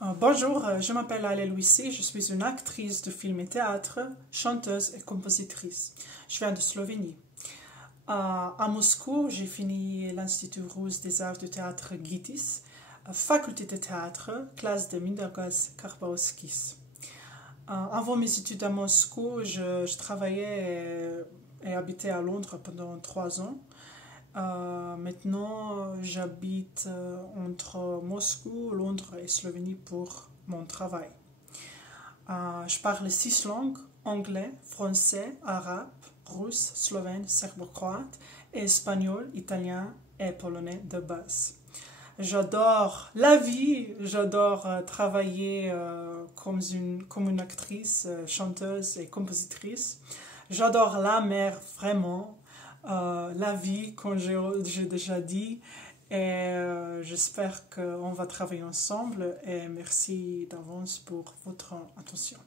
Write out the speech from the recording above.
Bonjour, je m'appelle Ale Luisi, je suis une actrice de film et théâtre, chanteuse et compositrice. Je viens de Slovénie. À Moscou, j'ai fini l'Institut russe des arts du théâtre GITIS, faculté de théâtre, classe de Mindaugas Karbauskis. Avant mes études à Moscou, je travaillais et habitais à Londres pendant 3 ans. Maintenant, j'habite entre Moscou, Londres et Slovénie pour mon travail. Je parle 6 langues, anglais, français, arabe, russe, slovène, serbo-croate, espagnol, italien et polonais de base. J'adore la vie, j'adore travailler comme une actrice, chanteuse et compositrice. J'adore la mer, vraiment. La vie, comme j'ai déjà dit. Et j'espère qu'on va travailler ensemble. Et merci d'avance pour votre attention.